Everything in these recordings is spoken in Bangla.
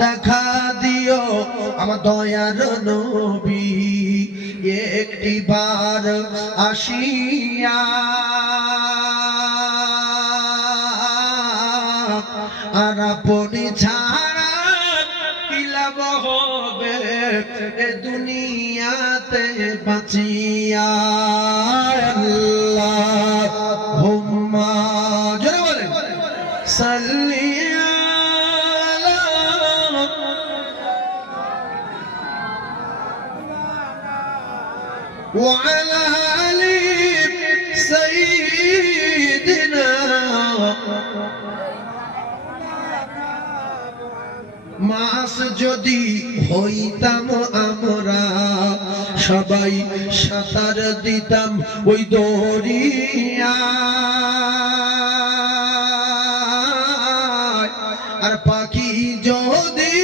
দেখা দিও আমার দয়ার নবী একটি বার আসিয়া আর আপনি ছাড়া কি লাভ হবে এ দুনিয়াতে বাঁচিয়া আল্লাহুম্মা জোরে বলেন সাল্লি আলা ওয়া আলা আলি সাইয়্যিদিনা মাস যদি হইতাম আমরা সবাই সাঁতার দিতাম ওই দরিয়া আর পাখি যদি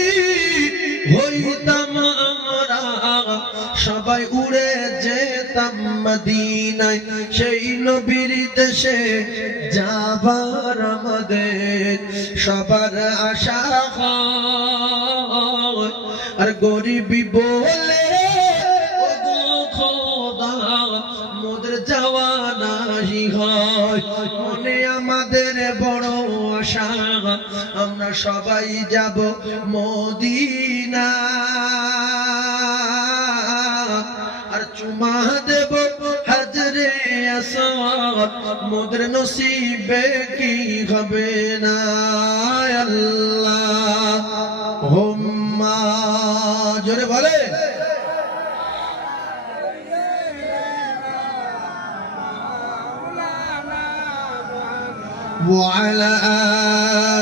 হইতাম আমরা সবাই উড়ে যেতাম মদিনায় সেই নবীর দেশে যাবার আমাদের সবার আশা আর গরিবি বলে খোদা মোদের যাওয়া নাহি হয় মনে আমাদের বড় আশা আমরা সবাই যাব মদিনা আর চুমা দেব হাজরে আসওয়াদ মোদের নসিবে কি হবে না আল্লাহুম্মা জোরে বলে ওয়া আলা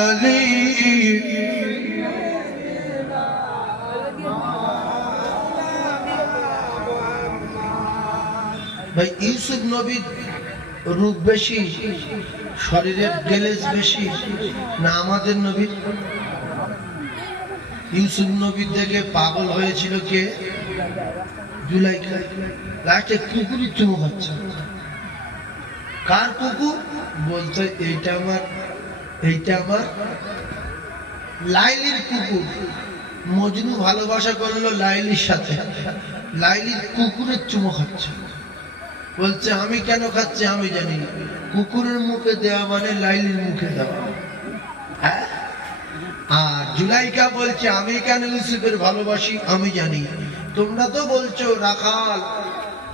আলি ভাই ইউসুফ নবীর রূপ বেশি শরীরের গেলেজ বেশি না আমাদের নবীর ইউসুফ নবীর দেখে পাগল হয়েছিল কে জুলাইখা লাস্টে কুকুরের চুমু খাচ্ছে কার কুকুর বলছে এইটা আমার লাইলির কুকুর মজনু ভালোবাসা করলো লাইলির সাথে লাইলির কুকুরের চুমু খাচ্ছে বলছে আমি কেন খাচ্ছি আমি জানি কুকুরের মুখে দেওয়া মানে লাইলির মুখে দেওয়া হ্যাঁ আর জুলাইখা বলছে আমি কেন ইউসুফের ভালোবাসি আমি জানি তোমরা তো বলছো রাখাল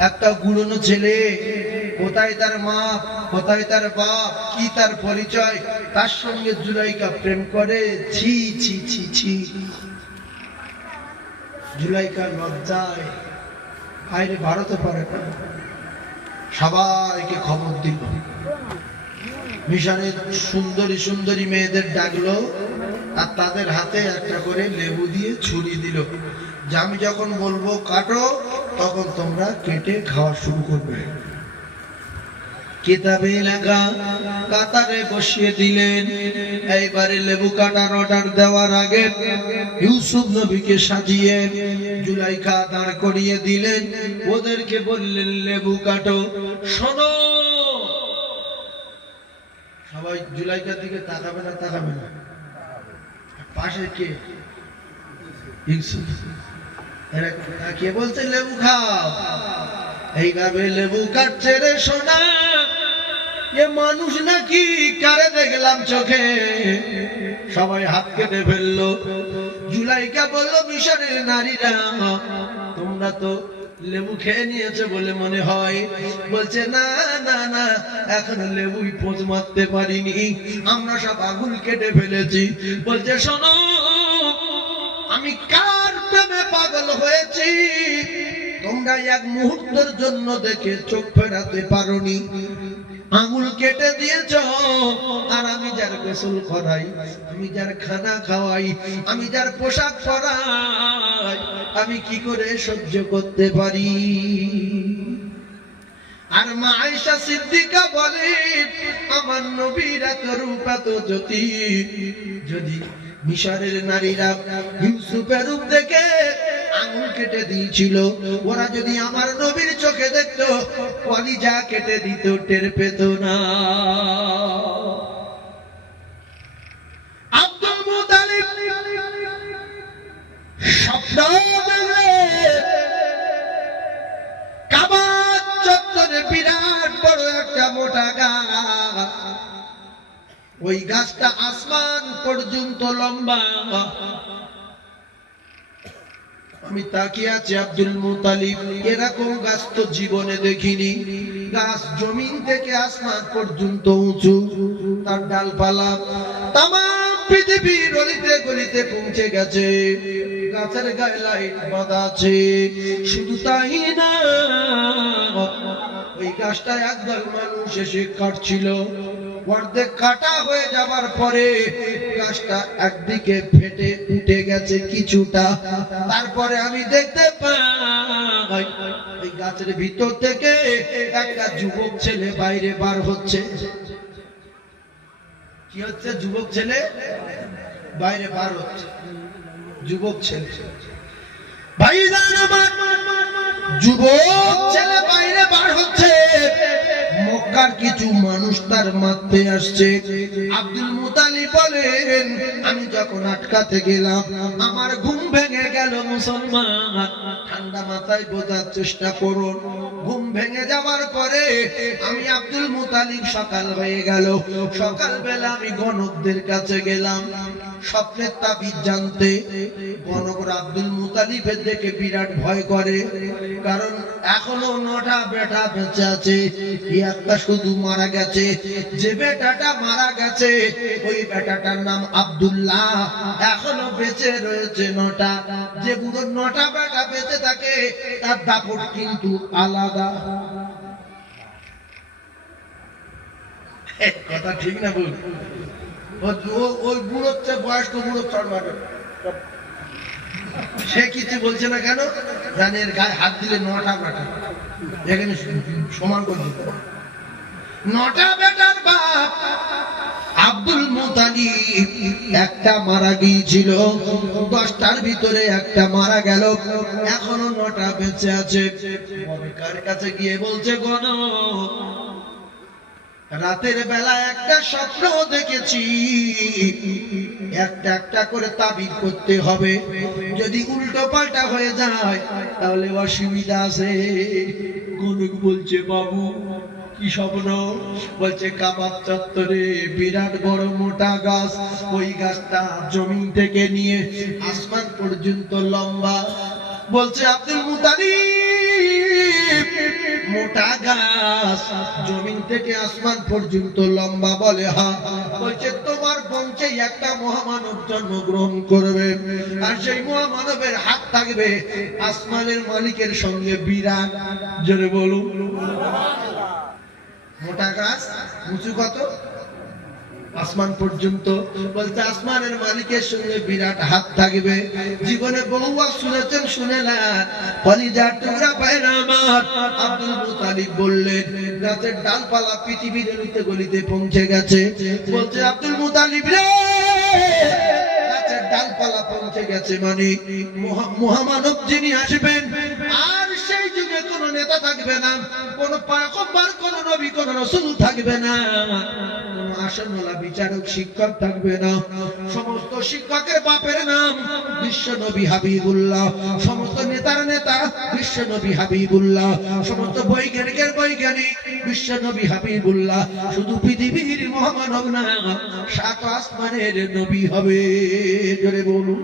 একটা গুড়নো ছেলে কোথায় তার মা কোথায় তার বাপ কি তার পরিচয় তার সঙ্গে জুলাইখা প্রেম করে ছি ছি ছি ছি জুলাইখা লজ্জায় বাইরে ভারতে পারে না সবাইকে খবর দিল মিশনের সুন্দরী সুন্দরী মেয়েদের ডাকলো আর তাদের হাতে একটা করে লেবু দিয়ে ছুরি দিল যে আমি যখন বলবো কাটো তখন তোমরা কেটে খাওয়া শুরু করবে কিতাবে লেখা কাতারে বসিয়ে দিলেন এইবারে লেবু কাটার অর্ডার দেওয়ার আগে ইউসুফ নবীকে সাজিয়ে জুলাইখা দাঁড় করিয়ে দিলেন ওদেরকে বললেন লেবু কাটো শোনো সবাই জুলাইখার দিকে তাকাবে না পাশে কে ইউসুফ এরা কে বলছে লেবু খাও এইভাবে লেবু কাটছে রে সোনা এ মানুষ নাকি কারে দেখলাম চোখে সবাই হাত কেটে ফেললো জুলাইখা বললো মিশরের নারীরা তোমরা তো লেবু খেয়ে নিয়েছে বলে মনে হয় বলছে না না না এখনো লেবুই পোঁচ মারতে পারিনি আমরা সব আঙুল কেটে ফেলেছি বলছে শোনো আমি কার প্রেমে পাগল হয়েছি তোমরা এক মুহূর্তের জন্য দেখে চোখ ফেরাতে পারোনি আঙুল কেটে দিয়েছ আর আমি যার গোসল করাই আমি যার খানা খাওয়াই আমি যার পোশাক পরাই আমি কি করে সহ্য করতে পারি আর মা আয়েশা সিদ্দিকা বলে আমার নবীর এত রূপ এত জ্যোতি যদি মিশরের নারীরা ইউসুফের রূপ দেখে আঙুল কেটে দিয়েছিল ওরা যদি আমার নবীর চোখে দেখতো কলিজা কেটে দিত টের পেত না আব্দুল মুতালিব কাবা চত্বরে বিরাট বড় একটা মোটা গাছ, ওই গাছটা আসমান পর্যন্ত লম্বা। আমি তাকিয়ে আছি, আব্দুল মুতালিব এরকম গাছ তো জীবনে দেখিনি। গাছ জমিন থেকে আসমান পর্যন্ত উঁচু, তার ডালপালা তামাম পৃথিবীর গলিতে গলিতে পৌঁছে গেছে। গাছের গায়ে লাইট বাঁধা আছে। শুধু তাই না, ওই গাছটা একদল মানুষ এসে কাটছিল। অর্ধেক কাটা হয়ে যাবার পরে গাছটা একদিকে ফেটে উঠে গেছে কিছুটা। তারপরে আমি দেখতে পাই ওই গাছের ভিতর থেকে একটা যুবক ছেলে বাইরে বার হচ্ছে। কি হচ্ছে? যুবক ছেলে বাইরে বার হচ্ছে। যুবক ছেলে, ভাইজান আমার, যুবক ছেলে বাইরে বার হচ্ছে। মক্কার কিছু মানুষ তার মারতে আসছে। আব্দুল মুতালিব বলেন, আমি যখন আটকাতে গেলাম আমার ঘুম ভেঙে গেল। মুসলমান, ঠান্ডা মাথায় বোঝার চেষ্টা করুন। ঘুম ভেঙে যাওয়ার পরে আমি আব্দুল মুতালিব সকাল হয়ে গেল। সকালবেলা আমি গণকদের কাছে গেলাম স্বপ্নের তাবিজ জানতে। গণকরা আব্দুল মুতালিবের দেখে বিরাট ভয় করে, কারণ এখনো 9টা বেটা বেঁচে আছে, একটা শুধু মারা গেছে। যে বেটাটা মারা গেছে ওই বেটাটার নাম আব্দুল্লাহ, এখনো বেঁচে রয়েছে 9টা। যে বুড়ো 9টা বেটা বেঁচে থাকে তার দাপট কিন্তু আলাদা। কথা ঠিক না বল? ওই বুড়োর চেয়ে বয়স্ক বুড়ো চড় মারবে। সে কিছু বলছে না কেন জানে? এর গায়ে হাত দিলে 9টা বেটা এখানে সমান করে দিতে। 9টা বেটার বাপ আব্দুল মুতালিব একটা মারা গিয়েছিল, 10টার ভিতরে একটা মারা গেল, এখনো 9টা বেঁচে আছে। কার কাছে গিয়ে বলছে, গণ রাতের বেলা একটা স্বপ্ন দেখেছি, একটা একটা করে তাবিজ করতে হবে। যদি উল্টো পাল্টা হয়ে যায় তাহলে অসুবিধা আছে। গণক বলছে, বাবু কি স্বপ্ন? বলছে, কাবাব চত্বরে বিরাট বড় মোটা গাছ, ওই গাছটা জমিন থেকে নিয়ে আসমান পর্যন্ত লম্বা। বলছে, আব্দুল মুতালিব মোটা গাছ জমিন থেকে আসমান পর্যন্ত লম্বা? বলে, হ্যাঁ। বলছে, তোমার বংশে একটা মহামানব জন্মগ্রহণ করবে, আর সেই মহামানবের হাত থাকবে আসমানের মালিকের সঙ্গে বিরাট। জোরে বলুন। মোটা গাছ উঁচু কত? আসমান পর্যন্ত। বলতে আসমানের মালিকের সঙ্গে বিরাট হাত থাকবে। জীবনে বহুবার শুনেছেন, শুনে না কলিজার টুকরা পায়না আমার। আব্দুল মুতালিব বললেন, গাছের ডালপালা পৃথিবীর গলিতে গলিতে পৌঁছে গেছে। বলছে, আব্দুল মুতালিব রে, গাছের ডালপালা পৌঁছে গেছে মানে মহামানব যিনি আসবেন, আর সেই যুগে কোন নেতা থাকবে না, কোন পয়গম্বর, কোন নবী, কোন রাসূল থাকবে না, আসনওয়ালা বিচারক শিক্ষক থাকবে না। সমস্ত শিক্ষকের বাপের নাম বিশ্ব নবী হাবিবুল্লাহ, সমস্ত নেতার নেতা বিশ্ব নবী হাবিবুল্লাহ, সমস্ত বৈজ্ঞানিকের বৈজ্ঞানিক বিশ্ব নবী হাবিবুল্লাহ। শুধু পৃথিবীর মহামানব না, 7 আসমানের নবী হবে। জোরে বলুন।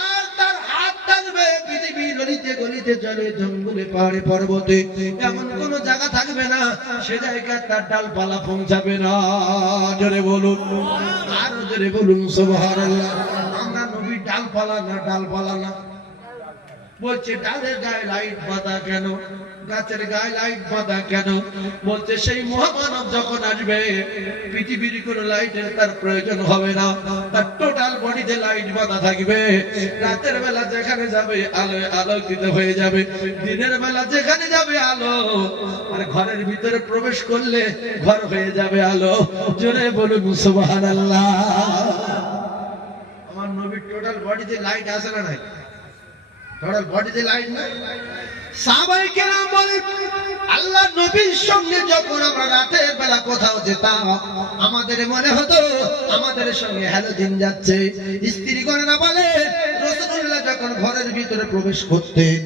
আর তার হাত থাকবে পৃথিবীর গলিতে গলিতে, জলে জঙ্গলে, পাহাড়ে পর্বতে, এমন কোন জায়গা থাকবে না সে জায়গায় তার ডালপালা পৌঁছাবে না। জোরে বলুন। আর জোরে বলুন সুবহানাল্লাহ। আমরা নবীর ডালপালা না, ডালপালা না। বলছে, ডালের গায়ে লাইট বাঁধা কেন? গাছের গায়ে লাইট বাঁধা কেন? বলছে, সেই মহামানব যখন আসবে পৃথিবীর কোন লাইটের তার প্রয়োজন হবে না, তার টোটাল বডিতে লাইট বাঁধা থাকবে। রাতের বেলা যেখানে যাবে আলো আলোকিত হয়ে যাবে, দিনের বেলা যেখানে যাবে আলো, আর ঘরের ভিতরে প্রবেশ করলে ঘর হয়ে যাবে আলো। জোরে বলুন সুবহানাল্লাহ। আমার নবীর টোটাল বডিতে লাইট আছে না নাই? টোটাল বডিতে লাইট না? সাহাবায়ে কেরাম বলে, আল্লাহ নবীর সঙ্গে যখন আমরা রাতের বেলা কোথাও যেতাম, আমাদের মনে হতো আমাদের সঙ্গে হ্যালোজিন যাচ্ছে। স্ত্রী করে না বলে, রাসূলুল্লাহ ভিতরে প্রবেশ করতেন।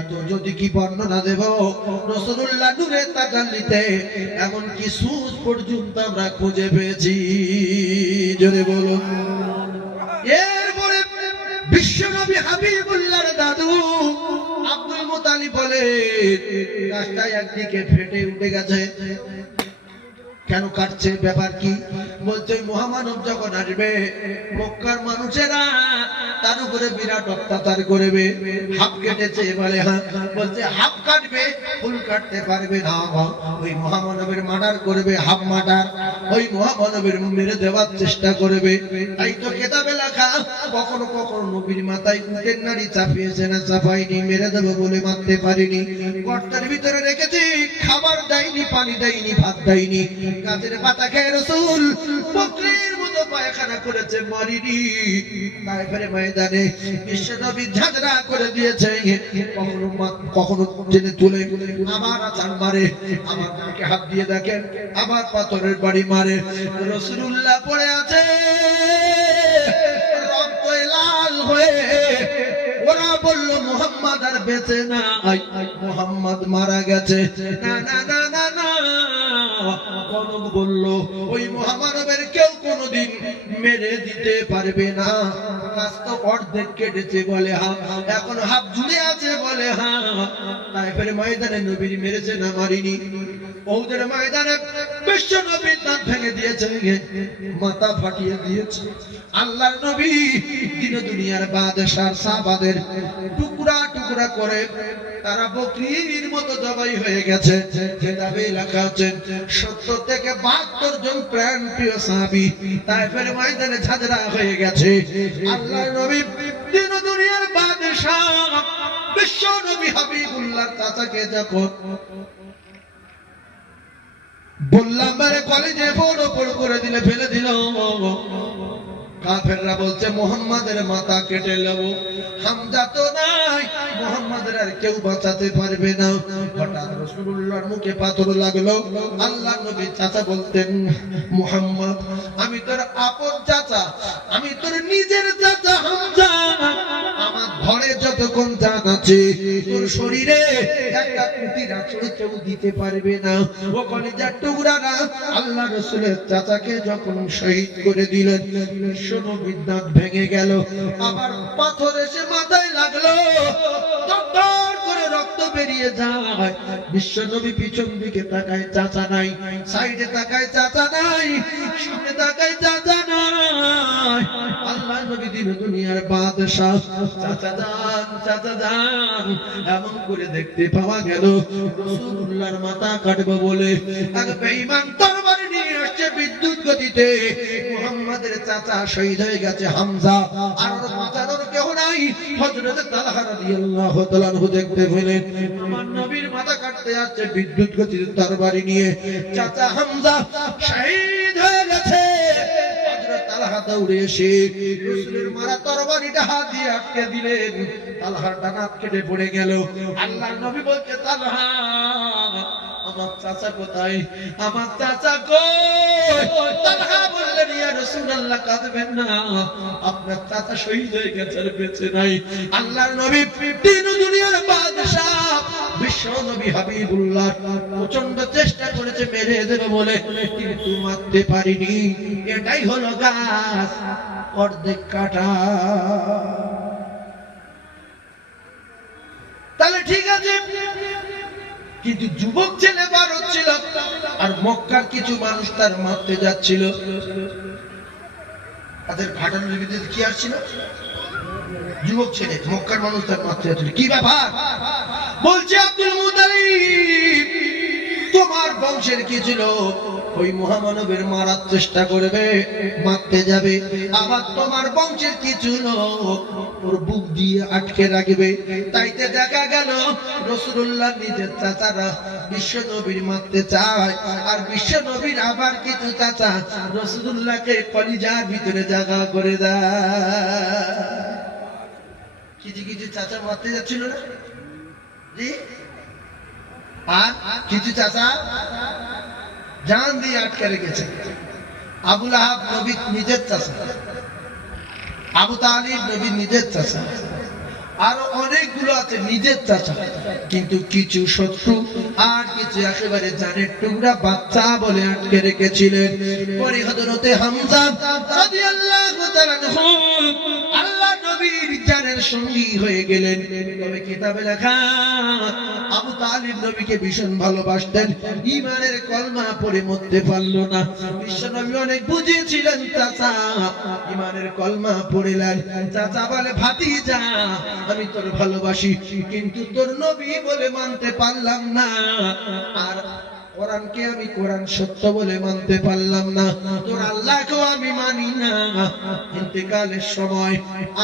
এত যদি কি বর্ণনা দেব রাসূলুল্লাহ নূরে তাজাল্লিতে এমন কি সুজ পর্যন্ত আমরা খুঁজে পেয়েছি। জোরে বলুন। এরপরে বিশ্বনবী হাবিবুল্লাহর দাদু আব্দুল মুতালিব বলে গাছটা একদিকে ফেটে উঠে গেছে। কেন কাটছে, ব্যাপার কি? বলছে মহামানব যখন আসবে মক্কার মানুষেরা তার উপরে বিরাট অত্যাচার করবে। হাফ কেটেছে বলে হ্যাঁ। বলছে হাফ কাটবে, ফুল কাটতে পারবে না। ওই মহামানবের মার্ডার করবে, হাফ মার্ডার। ওই মহামানবের মেরে দেওয়ার চেষ্টা করবে। তাই তো কেতাবে লেখা কখনো কখনো নবীর মাথায় উটের নাড়ি চাপিয়েছে না চাপাইনি, মেরে দেবো বলে মারতে পারিনি। গর্তের ভিতরে রেখেছি, খাবার দেয়নি, পানি দেয়নি, ভাত দেয়নি। গাছের পাতা খেয়ে রাসূল বকরীর মতো পায়খানা করেছে, মারিনি। তাইফের ময়দানে বিশ্বনবী ঝগড়া করে দিয়েছে। কখনো কখনো টেনে তুলে আবার আছাড় মারে, আবার নাকে হাত দিয়ে দেখেন আবার পাথরের বাড়ি মারে। রাসূলুল্লাহ পড়ে আছে রক্ত লাল হয়ে। ওরা বলল মুহাম্মদ আর বেঁচে নাই, মুহাম্মদ মারা গেছে। না না না না না, গণব বলল ওই মহামানবের কেউ কোনোদিন মেরে দিতে পারবে না। রাস্তা অর্ধেক কেটেছে বলে হ্যাঁ, এখন হাফ ঝুলে আছে বলে হ্যাঁ। তাইফের ময়দানে নবীর মেরেছে না মারিনি? ওদের ময়দানে বিশ্ব নবীর দাঁত ভেঙে দিয়েছে, মাথা ফাটিয়ে দিয়েছে। আল্লাহর নবী দিন দুনিয়ার বাদশার সাহাবাদের টুকরা টুকরা করে তারা বকরীর মতো জবাই হয়ে গেছে। কিতাবে লেখা আছে 70 থেকে 72 জন প্রাণ প্রিয় সাহাবী তাইফের ময়দানে ঝগড়া হয়ে গেছে। আল্লাহর নবী দিন দুনিয়ার বাদশা বিশ্ব নবী হাবিবুল্লাহর চাচাকে যখন বললাম আরে কলেজে বড় বড় করে দিলে, ফেলে দিল। কাফেররা বলছে মুহাম্মাদের মাথা কেটে নেব। হামজা তো নাই, মুহাম্মাদের আর কেউ বাঁচাতে পারবে না। হঠাৎ রাসূলুল্লাহর মুখে পাথর লাগলো। আল্লাহর নবী চাচা বলতেন মুহাম্মদ আমি তোর আপন চাচা, আমি তোর নিজের চাচা হামজা। আমার ঘরে যতক্ষণ জান আছে তোর শরীরে একটা কুটির আঁচড় কেউ দিতে পারবে না। ও কলিজার টুকরারা আল্লাহ রাসূলের চাচাকে যখন শহীদ করে দিলেন, বিশ্বনবীর দাঁত ভেঙে গেল। আবার পাথর এসে মাথায় লাগলো, দরদর করে রক্ত বেরিয়ে যায়। বিশ্বনবী পিছন দিকে তাকায়, চাচা নাই। সাইডে তাকায়, চাচা নাই। সামনে তাকায়, চাচা নাই। আল্লাহ নবী দিন দুনিয়ার বাদশা, চাচা যান, চাচা যান। এমন করে দেখতে পাওয়া গেল রাসূলুল্লাহর মাথা কাটবো বলে এক বেঈমান তরবারি নিয়ে আসছে বিদ্যুৎ গতিতে। মুহাম্মাদের চাচা শহীদ হয়ে গেছে হামজা, আর বাঁচানোর কেউ নাই। হযরত তালহা রাদিয়াল্লাহু তাআলা আনহু দেখতে পেলেন আমার নবীর মাথা কাটতে আসছে বিদ্যুৎ গতিতে তরবারি নিয়ে। চাচা হামজা শহীদ হয়ে গেছে। হযরত তালহা দৌড়ে এসে রাসূলের মারা তরবারিটা হাত দিয়ে আটকে দিলেন। তালহার ডানা কেটে পড়ে গেল। আল্লাহর নবী বলছে তালহা আমার চাচা কোথায়, আমার চাচা কই? তালহা বললেন ইয়া রাসূলুল্লাহ কাঁদবেন না, আপনার চাচা শহীদ হয়ে গেছে আর বেঁচে নাই। আল্লাহর নবী তিন দুনিয়ার বাদশা বিশ্ব নবী হাবিবুল্লাহ প্রচন্ড চেষ্টা করেছে মেরে দেবে বলে, কিন্তু মারতে পারিনি। এটাই হলো গাছ অর্ধেক কাটা। তাহলে ঠিক আছে, কিন্তু যুবক ছেলে বার হচ্ছিল আর মক্কার কিছু মানুষ তার মারতে যাচ্ছিল। তাদের ফাটানোর ভিতরে কি আসছিল? যুবক ছেলে, মক্কার মানুষ তার মারতে যাচ্ছিল। কি ব্যাপার? বলছে আব্দুল মুতালিব তোমার বংশের কি ছিল? ওই মহামানবের মারার চেষ্টা করবে, মারতে যাবে। আবার তোমার বংশের কিছু লোক ওর বুক দিয়ে আটকে রাখবে। তাইতে দেখা গেল রাসূলুল্লাহ নিজের চাচারা বিশ্ব নবীর মারতে চায়, আর বিশ্ব নবীর আবার কিছু চাচা রাসূলুল্লাহকে কলিজার ভিতরে জায়গা করে দেয়। কিছু কিছু চাচা মারতে যাচ্ছিল না জি, আর কিছু চাচা জান দিয়ে আটকে রেখেছে। আবু লাহাব নবীর নিজের চাচা, আবু তালিব নবীর নিজের চাচা, আরো অনেকগুলো আছে নিজের চাচা, কিন্তু কিছু শত্রু আর কিছু একেবারে জানের টুকরা বাচ্চা বলে আটকে রেখেছিলেন। পরে হযরতে হামজা রাদিয়াল্লাহু তাআলা আল্লাহ নবীর জানের সঙ্গী হয়ে গেলেন। তবে কিতাবে লেখা আবু তালিব নবীকে ভীষণ ভালোবাসতেন, ঈমানের কলমা পড়ে মরতে পারল না। বিশ্বনবী অনেক বুঝিয়েছিলেন, চাচা ঈমানের কলমা পড়িলেন। চাচা বলে, ভাতিজা আমি তোর ভালোবাসি, কিন্তু তোর নবী বলে মানতে পারলাম না, আর কোরআনকে আমি কোরআন সত্য বলে মানতে পারলাম না, তোর আল্লাহকেও আমি মানি না। ইন্তেকালের সময়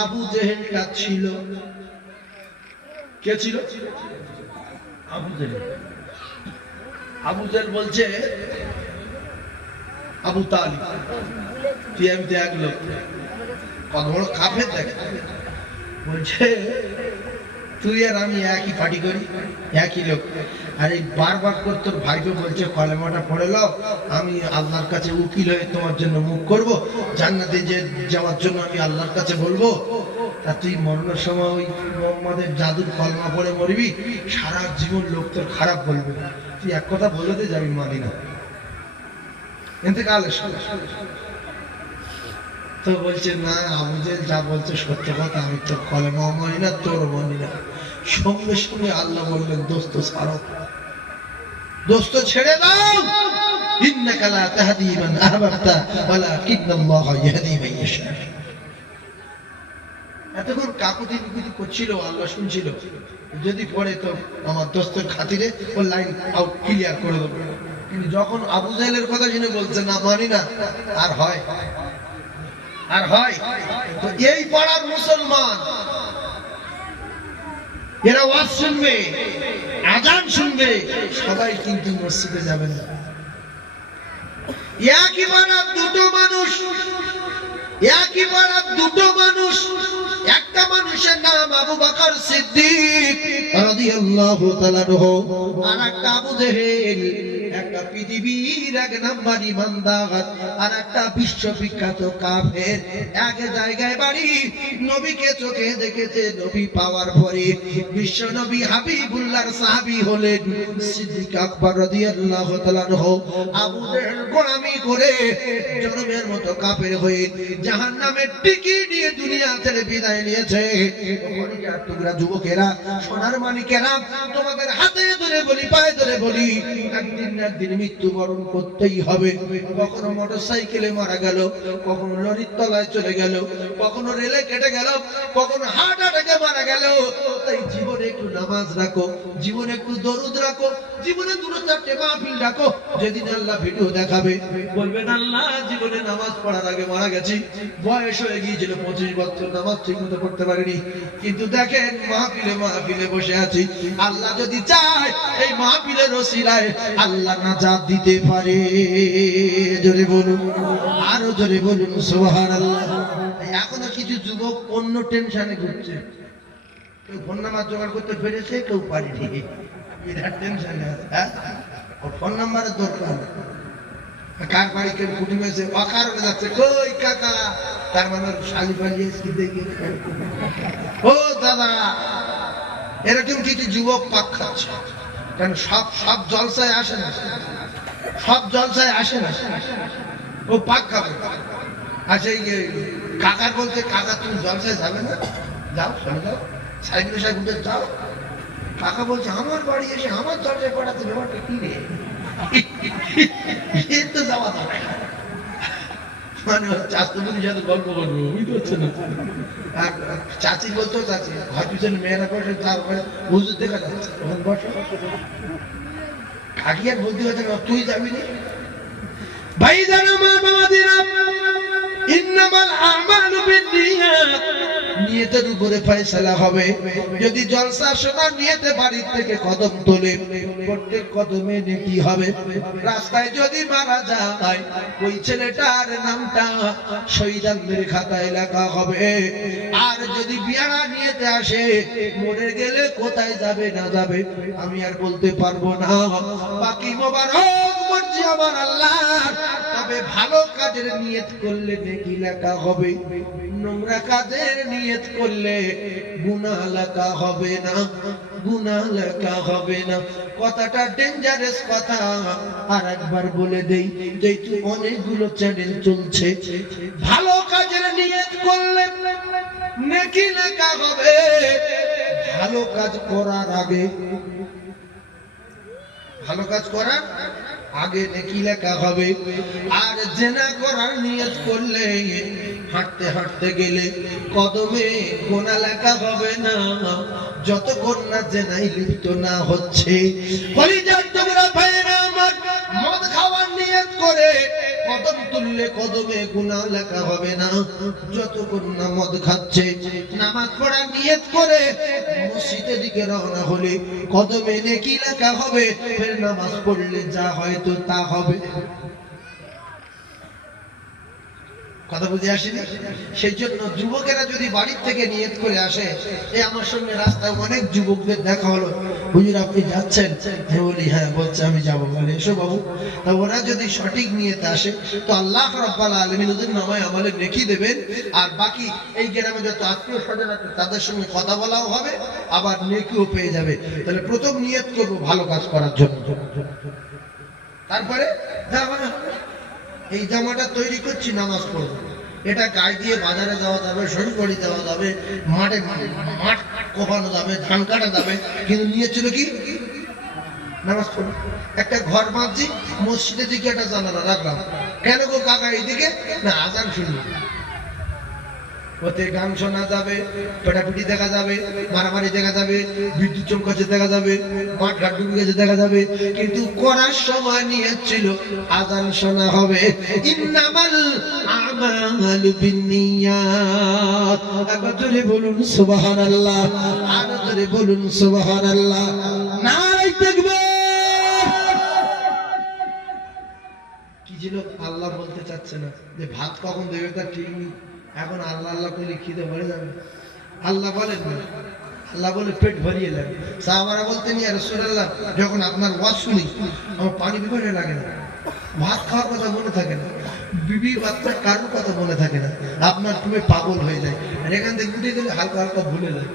আবু জেহেলটা ছিল। কে ছিল? আবু জেহেল। আবু জেহেল বলছে, আবু তালিব তুই আমি তো এক লোক, কত বড় কাফের দেখ। বলছে তুই আর আমি একই পার্টি করি, একই লোক, আর এই বারবার করে তোর ভাইকে বলছে কলেমাটা পড়ে লও, আমি আল্লাহর কাছে উকিল হয়ে তোমার জন্য মুখ করব, জান্নাতে যে যাওয়ার জন্য আমি আল্লাহর কাছে বলবো। তা তুই মরণের সময় ওই মোহাম্মদের জাদুর কলমা পড়ে মরবি, সারা জীবন লোক তোর খারাপ বলবে, তুই এক কথা বলে দে যে আমি মানি না। ইন্তেকালের সময় তো বলছে, না আবু জেহেল যা বলছে সত্য কথা, আমি তোর কলেমাও মানি না, তোর মানি না। সঙ্গে সঙ্গে আল্লাহ বললেন, দোস্ত ছাড়ো, দোস্ত ছেড়ে দাও। ইন্নাকা লা তাহদি মান আহবাবতা ওয়ালাকিন্নাল্লাহ ইয়াহদি মান ইয়াশা। এতক্ষণ কাকুতি বিকুতি করছিল, আল্লাহ শুনছিল, যদি পড়ে তো আমার দোস্তের খাতিরে ও লাইন আউট ক্লিয়ার করে দেবো। কিন্তু যখন আবু জেহেলের কথা শুনে বলছে না মানি না, আর হয় আর হয়। তো এই পাড়ার মুসলমান এরা ওয়াজ শুনবে, আজান শুনবে, সবাই কিন্তু মসজিদে যাবে না। একই পাড়ার দুটো মানুষ, একই পাড়ার দুটো মানুষ, একটা মানুষের নাম আবু বকর সিদ্দিক রাদিয়াল্লাহু তাআলা আনহু, আর একটা আবু জেহেল, একটা পৃথিবীর এক নাম্বার ইমানদার আর একটা বিশ্ববিখ্যাত কাফের। এক জায়গায় বাড়ি, নবীকে চোখে দেখেছে, নবী পাওয়ার পরে বিশ্ব নবী হাবিবুল্লাহর সাহাবী হলেন সিদ্দিক আকবর রাদিয়াল্লাহু তাআলা আনহু। আবু জেহেল গোলামি করে জনমের মতো কাফের হয়ে জাহান্নামের টিকিট নিয়ে দুনিয়া ছেড়ে বিদায় নিয়েছে। টুকরা যুবকেরা, সোনার মানিকেরা, তোমাদের হাতে ধরে বলি, পায়ে ধরে বলি, একদিন না একদিন মৃত্যুবরণ করতেই হবে। কখনো মোটরসাইকেলে মারা গেল, কখনো লরির তলায় চলে গেল, কখনো রেলে কেটে গেল, কখনো হার্ট অ্যাটাকে মারা গেল। তাই জীবনে একটু নামাজ রাখো, জীবনে একটু দরুদ রাখো, জীবনে দুটো চারটে মাহফিল রাখো। যেদিন আল্লাহ ভিডিও দেখাবে বলবেন, আল্লাহ জীবনে নামাজ পড়ার আগে মারা গেছি, বয়স হয়ে গিয়েছিল 25 বছর, নামাজ ঠিক মতো পড়তে পারিনি, কিন্তু দেখেন মাহফিলে মাহফিলে বসে আছি। আল্লাহ যদি চায় এই মাহফিলের ওসিলায় আল্লাহ নাজাত দিতে পারে। জোরে বলুন, আরো জোরে বলুন সুবহানাল্লাহ। এখনো কিছু যুবক অন্য টেনশনে ঘুরছে, কেউ ফোন নাম্বার জোগাড় করতে পেরেছে, কেউ পারেনি, বিরাট টেনশনে আছে। ফোন নাম্বারের দরকার, কার বাড়ি কেউ কুটুম এসে অকারণে যাচ্ছে, কই কাকা, তার মানে শালি পালিয়েছি দেখে, ও দাদা। এরকম কিছু যুবক পাক খাচ্ছে, কারণ সব জলসায় আসে না, সব জলসায় আসে না, ও পাক খাবে। আচ্ছা এই কাকার বলতে, কাকা তুমি জলসায় যাবে না, যাও চলে যাও, সাইকেলে সাইকেলে যাও। কাকা বলছে, আমার বাড়ি এসে আমার জলসায় পড়াতে ব্যাপারটা কি রে, তো যাওয়া দরকার। মানে চাষির সাথে গল্প করবো, বুঝতে পারছে না। আর চাচি বলতো, চাচি ঘর পিছনে মেয়েরা বসে, তারপরে হুজুর দেখা যাচ্ছে, তখন বসে কাকি আর বলতে পারছে না, তুই যাবি না। ভাই জানো মা বাবাদিরা, ইন্নামাল আমালু বিন্নিয়াত, নিয়তের উপরে ফয়সালা হবে। যদি জলসা শোনা নিয়তে বাড়ি থেকে কদম তোলে, প্রত্যেক কদমে নেকি হবে। রাস্তায় যদি মারা যায়, ওই ছেলেটার নামটা শহীদের খাতায় লেখা হবে। আর যদি বিয়ারা নিয়তে আসে, মরে গেলে কোথায় যাবে না যাবে আমি আর বলতে পারবো না। বাকি মোবারক মর্জি আমার আল্লাহর। তবে ভালো কাজের নিয়ত করলে নেকি লেখা হবে, নোংরা কাজের নিয়ত করলে গুনাহ লেখা হবে না, গুনাহ লেখা হবে না। কথাটা ডেঞ্জারাস কথা, আর একবার বলে দেই, যেহেতু অনেকগুলো চ্যানেল চলছে, ভালো কাজের নিয়ত করলে নেকি লেখা হবে। ভালো কাজ করার আগে, ভালো কাজ করার আগে নেকি লেখা হবে। আর জেনা করার নিয়ত করলে হাঁটতে হাঁটতে গেলে কদমে গোনা লেখা হবে না, যতক্ষণ না জেনাই লিপ্ত না হচ্ছে। কলিজার টুকরা ভাইরা আমার, মদ খাওয়ার নিয়ত করে কদম তুললে কদমে গুনাহ লেখা হবে না, যতক্ষণ না মদ খাচ্ছে। নামাজ পড়ার নিয়ত করে মসজিদের দিকে রওনা হলে কদমে নেকি লেখা হবে, ফের নামাজ পড়লে যা হয়তো তা হবে। কথা বুঝে আসেনি? সেই জন্য যুবকেরা যদি বাড়ির থেকে নিয়ত করে আসে, এই আমার সঙ্গে রাস্তায় অনেক যুবকদের দেখা হলো, হুজুর আপনি যাচ্ছেন? আমি বলি হ্যাঁ। বলছে আমি যাবো। বলে এসো বাবু। তা ওরা যদি সঠিক নিয়তে আসে তো আল্লাহ রাব্বুল আলামিন ওদের নামায় আমলে নেকি দেবেন। আর বাকি এই গ্রামে যত আত্মীয় স্বজন আছে তাদের সঙ্গে কথা বলাও হবে, আবার নেকিও পেয়ে যাবে। তাহলে প্রথম নিয়ত করবো ভালো কাজ করার জন্য, তারপরে এই জামাটা তৈরি করছি নামাজ পড়বো, এটা গায়ে দিয়ে বাজারে যাওয়া যাবে, শরীরবাড়ি দেওয়া যাবে, মাঠে মাঠ কোপানো যাবে, ধান কাটা যাবে, কিন্তু নিয়েছিল কি নামাজ পড়বো। একটা ঘর বাঁধছি, মসজিদের দিকে একটা জানালা রাখলাম, কেন গো কাকা এইদিকে? না আজান শুনবো। ওতে গান শোনা যাবে, পেটাপিটি দেখা যাবে, মারামারি দেখা যাবে, বিদ্যুৎ চমকাচ্ছে দেখা যাবে, মাঠ ঘাট ডুবে গেছে দেখা যাবে, কিন্তু করার সময় নিয়ে ছিল আজান শোনা হবে। ইন্নামাল আমালু বিন্নিয়াত। একবার জোরে বলুন সুবহানাল্লাহ, আর জোরে বলুন সুবহানাল্লাহ। নারায়ে তাকবীর। কি ছিল আল্লাহ বলতে চাচ্ছে না যে ভাত কখন দেবে তার ঠিক নেই, এখন আল্লাহ আল্লাহ করলে খিদে ভরে যাবে। আল্লাহ বলেন না, আল্লাহ বলে পেট ভরিয়ে দেন। সাহাবারা বলতেন ইয়া রাসূলুল্লাহ, যখন আপনার ওয়াজ শুনি আমার পানি বিপদে লাগে না, ভাত খাওয়ার কথা মনে থাকে না, বিবি বাচ্চা কারোর কথা মনে থাকে না, আপনার তুমি পাগল হয়ে যায়, আর এখান থেকে উঠে গেলে হালকা হালকা ভুলে যায়।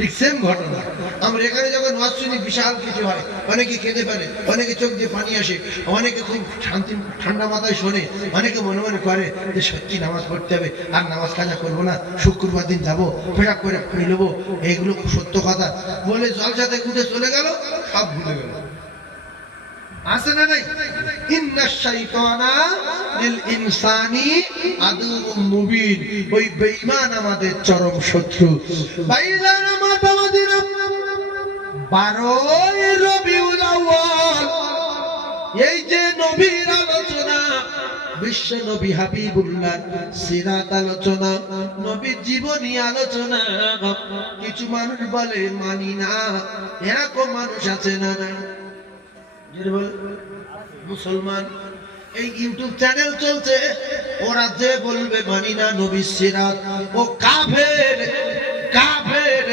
ঠিক সেম ঘটনা আমরা এখানে যখন ওয়াজ শুনি বিশাল কিছু হয়, অনেকে কেঁদে ফেলে, অনেকে চোখ দিয়ে পানি আসে, অনেকে খুব শান্তি ঠান্ডা মাথায় শোনে, অনেকে মনে মনে করে যে সত্যি নামাজ পড়তে হবে, আর নামাজ কাজা করবো না, শুক্রবার দিন যাবো, ফেরা করে নেবো, এইগুলো সত্য কথা বলে জলসাতে উঠে চলে গেল, সব ভুলে গেল। আছে না নাই? ইন্নাশ শাইতানা লিল ইনসানি আদুউম মুবিন। ওই বেঈমান আমাদের চরম শত্রু। ভাইজান আমাদের 12 রবিউল আউয়াল, এই যে নবীর আলোচনা, বিশ্ব নবী হাবিবুল্লাহ সিরাত আলোচনা, নবীর জীবনী আলোচনা। কিছু মানুষ বলে মানি না, এরকম মানুষ আছে না? মুসলমান এই ইউটিউব চ্যানেল চলছে, ওরা যে বলবে মানি না নবীর সিরাত, ও কাফের কাফের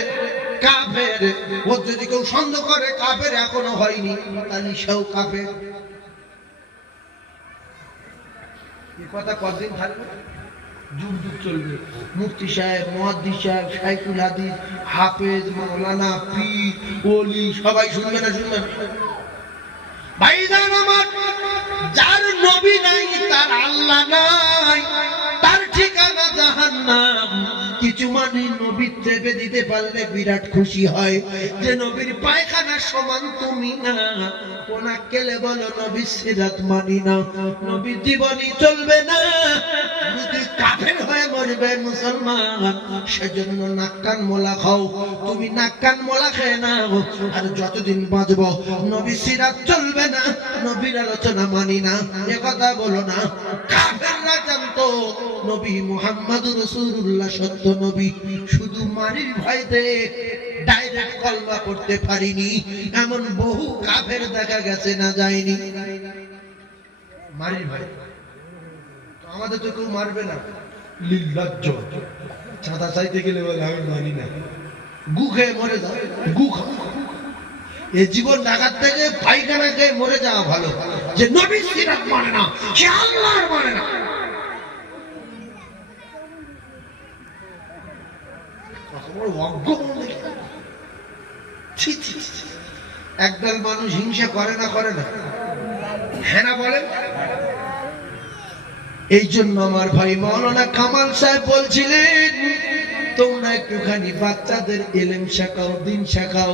কাফের। ও যদি কেউ সন্দেহ করে কাফের এখনো হয়নি, তাহলে সেও কাফের। এই কথা কতদিন থাকবে? যুগ যুগ চলবে। মুফতি সাহেব, মুহাদ্দিস সাহেব, শাইখুল হাদিস, হাফেজ, মাওলানা, পীর, ওলি সবাই শুনবে না? শুনবে না? ভাইজান আমার, যার নবী নাই তার আল্লাহ নাই, তার ঠিকানা জাহান্নাম। কিছু মানুষ নবীর চেপে দিতে পারলে বিরাট খুশি হয় যে নবীর পায়খানার সমান তুমি না। কোন আক্কেলে বলো নবীর সিরাত মানি না, নবীর জীবনী চলবে না, যদি কাফের হয়ে মরবে মুসলমান। সেজন্য নাক কান মোলা খাও, তুমি নাক কান মোলা খেয়ে নাও, আর যতদিন বাঁচব নবীর সিরাত চলবে না, নবীর আলোচনা মানি না, এ কথা বলো না। কাফেররা জানতো নবী মুহাম্মদুর রাসূলুল্লাহ সত্য নবী, শুধু মারির ভয়তে ডাইরেক্ট কলমা পড়তে পারিনি, এমন বহু কাফের দেখা গেছে, না যায়নি মারির ভয়। তো আমাদের তো কেউ মারবে না, নির্লজ্জ। চাঁদা চাইতে গেলে বলে আমি মানি না, গু খেয়ে মরে যাও, গু খাও। এই জীবন ডাকাত থেকে পায়খানা খেয়ে মরে যাওয়া ভালো, যে নবী সিরাত মানে না, সে আল্লাহর মানে না। একদল মানুষ হিংসা করে না, করে না, হ্যাঁ না বলেন? এই জন্য আমার ভাই মাওলানা কামাল সাহেব বলছিলেন, তোমরা একটুখানি বাচ্চাদের ইলম শেখাও, দিন শেখাও।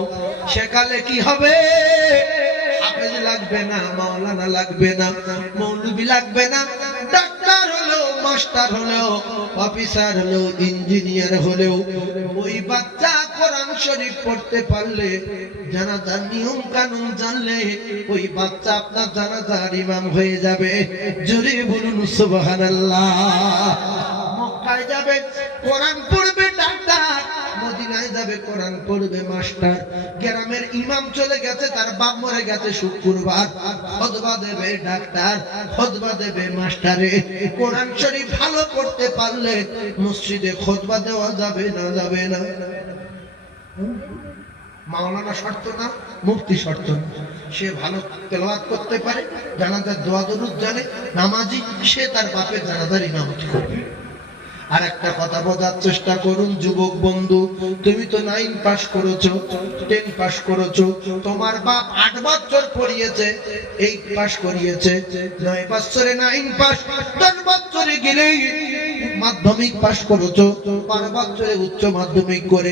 শেখালে কি হবে? হাফেজ লাগবে না, মাওলানা লাগবে না, মৌলবি লাগবে না, ডাক্তার হলেও, মাস্টার হলেও, অফিসার হলেও, ইঞ্জিনিয়ার হলেও ওই বাচ্চা কোরআন শরীফ পড়তে পারলে, জানাজার নিয়ম কানুন জানলে, ওই বাচ্চা আপনার জানাজার ইমাম হয়ে যাবে। জোরে বলুন সুবহানাল্লাহ। মক্কায় যাবে কোরআন পড়বে ডাক্তার, মদিনায় যাবে কোরআন পড়বে মাস্টার। গ্রামের ইমাম চলে গেছে, তার বাপ মরে গেছে শুক্রবার, খুতবা দেবে ডাক্তার, খুতবা দেবে মাস্টারে। কোরআন শরীফ ভালো পড়তে পারলে মসজিদে খুতবা দেওয়া যাবে না, যাবে না? মাওলানা শর্ত না, মুফতি শর্ত না। সে ভালো তেলাওয়াত করতে পারে, জানাজার দোয়া দরুদ জানে, নামাজি, সে তার বাপের জানাজার ইমামতি করবে। আর একটা কথা বোঝার চেষ্টা করুন যুবক বন্ধু, তুমি তো 9 পাস করেছো, 10 পাস করেছো, তোমার বাপ 8 বছর পড়িয়েছে, 8 পাস করিয়েছে, 9 বছরে 9 পাস, 10 বছরে গেলেই মাধ্যমিক পাস করেছো, 12 বছরে উচ্চ মাধ্যমিক করে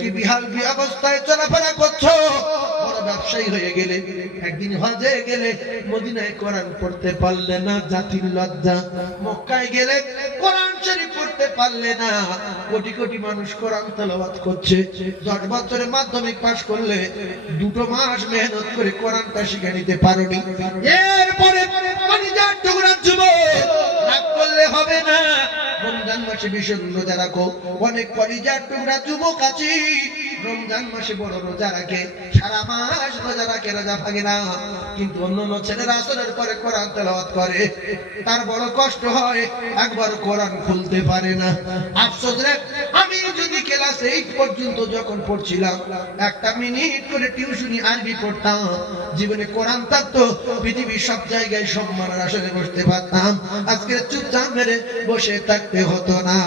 কি বিহাল অবস্থায় চলাফেরা করছো। বড় ব্যবসায়ী হয়ে গেলে, একদিন হজে গেলে মদিনায় কোরআন পড়তে পারলে না, জাতির লজ্জা। মক্কায় গেলে কোরআন শরীফ পড়তে পারলে না, কোটি কোটি মানুষ কোরআন তেলাওয়াত করছে। 10 বছরে মাধ্যমিক পাস করলে 2 মাস মেহনত করে কোরআনটা শিখে নিতে পারোনি। এরপরে কলিজার টুকরা যুবক, রাগ করলে হবে না। রমজান মাসে ভীষণ রোজা রাখো, অনেক কলিজার টুকরা যুবক আছে রমজান মাসে বড় রোজা রাখে, সারা মাস রোজা রাখে, রোজা ভাঙে না, কিন্তু অন্যান্য ছেলেরা আসরের পরে কোরআন তেলাওয়াত করে, তার বড় কষ্ট হয়, একবার কোরআন খুলতে পারে না। আফসোস রে, আমি যদি ক্লাস 8 পর্যন্ত যখন পড়ছিলাম, 1 মিনিট করে টিউশনি আরবি পড়তাম, জীবনে কোরআন থাকতো, পৃথিবীর সব জায়গায় সম্মানের আসরে বসতে পারতাম, আজকে চুপচাপ মেরে বসে থাকতে হতো না।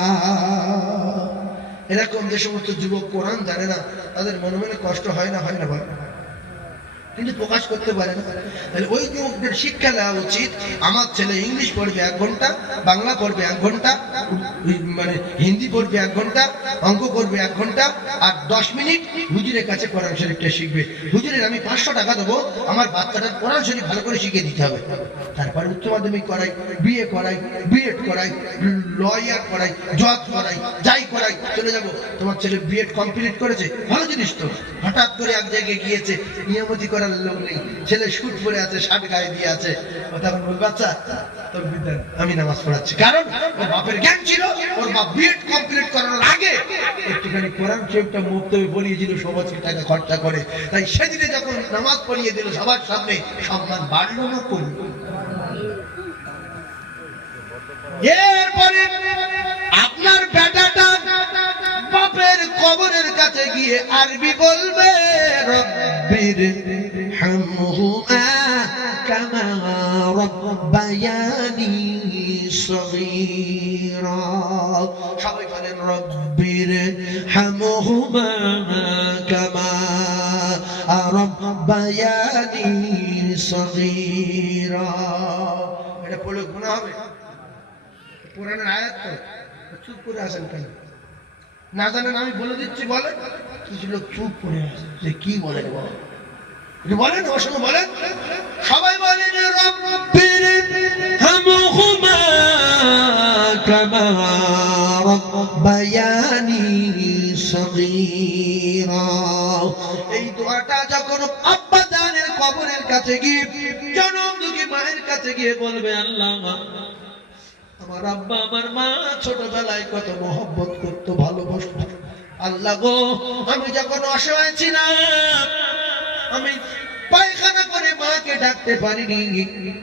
এরকম যে সমস্ত যুবক কোরআন জানে না, তাদের মনে মনে কষ্ট হয় না, হয় না বলে, কিন্তু প্রকাশ করতে পারে না। তাহলে ওই যুবকদের শিক্ষা দেওয়া উচিত, আমার ছেলে ইংলিশ পড়বে 1 ঘন্টা, বাংলা পড়বে 1 ঘন্টা, মানে হিন্দি পড়বে 1 ঘন্টা, অঙ্ক করবে 1 ঘন্টা, আর 10 মিনিট হুজুরের কাছে কোরআন শরীফটা শিখবে। হুজুরের আমি 500 টাকা দেবো, আমার বাচ্চাটার কোরআন শরীফ ভালো করে শিখে দিতে হবে। তারপরে উচ্চ মাধ্যমিক করাই, বিএ করাই, বিএড করাই, লয়ার করাই, জজ করাই, যাই করাই, চলে যাবো। তোমার ছেলে বিএড কমপ্লিট করেছে, ভালো জিনিস তো, হঠাৎ করে এক জায়গায় গিয়েছে, নিয়মতি করার লোক নেই, ছেলে শুট পরে আছে, শার্ট গায়ে দিয়ে আছে, ও তখন বলবে বাচ্চা তোর বিদ্যা আমি নামাজ পড়াচ্ছি, কারণ ওর বাপের জ্ঞান ছিল, ওর বাপ বিএড কমপ্লিট করানোর আগে একটুখানি কোরআন শরীফটা মুক্ত পড়িয়েছিল, সমাজ টাকা খরচা করে, তাই সেদিনে যখন নামাজ পড়িয়ে দিল সবার সামনে, সম্মান বাড়লো না কমলো? এরপরে আপনার বেটাটা বাপের কবরের কাছে গিয়ে আরবি বলবে, রব্বির হামহুমা কামা রাব্বায়ানি সগীরা। সবাই বলেন রব্বির হামহুমা কামা রাব্বায়ানি সগীরা। এটা পড়লে গুনাহ হবে? কোরআনের আয়াত তো, চুপ করে আসেন কেন? না জানেন আমি বলে দিচ্ছি, বলেন। কিছু লোক চুপ করে আসে, যে কি বলেন বলেন, ওর সঙ্গে বলেন, সবাই বলেন রব্বির হামহুমা কামা রাব্বায়ানি সগীরা। এই দোয়াটা যখন আব্বা জানের কবরের কাছে গিয়ে, জনম দুঃখী মায়ের কাছে গিয়ে বলবে, আল্লাহ আমার আব্বা আমার মা ছোটবেলায় কত মহব্বত করতো, ভালোবাসতো, আল্লাহ গো আমি যখন অসহায় ছিলাম, আমি পায়খানা করে মাকে ডাকতে পারিনি,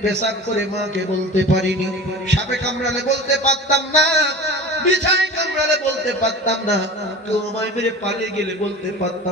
পেশাব করে মাকে বলতে পারিনি, সাপে কামড়ালে বলতে পারতাম না, বিছায় কামড়ালে বলতে পারতাম না, কেউ আমায় মেরে পালিয়ে গেলে বলতে পারতাম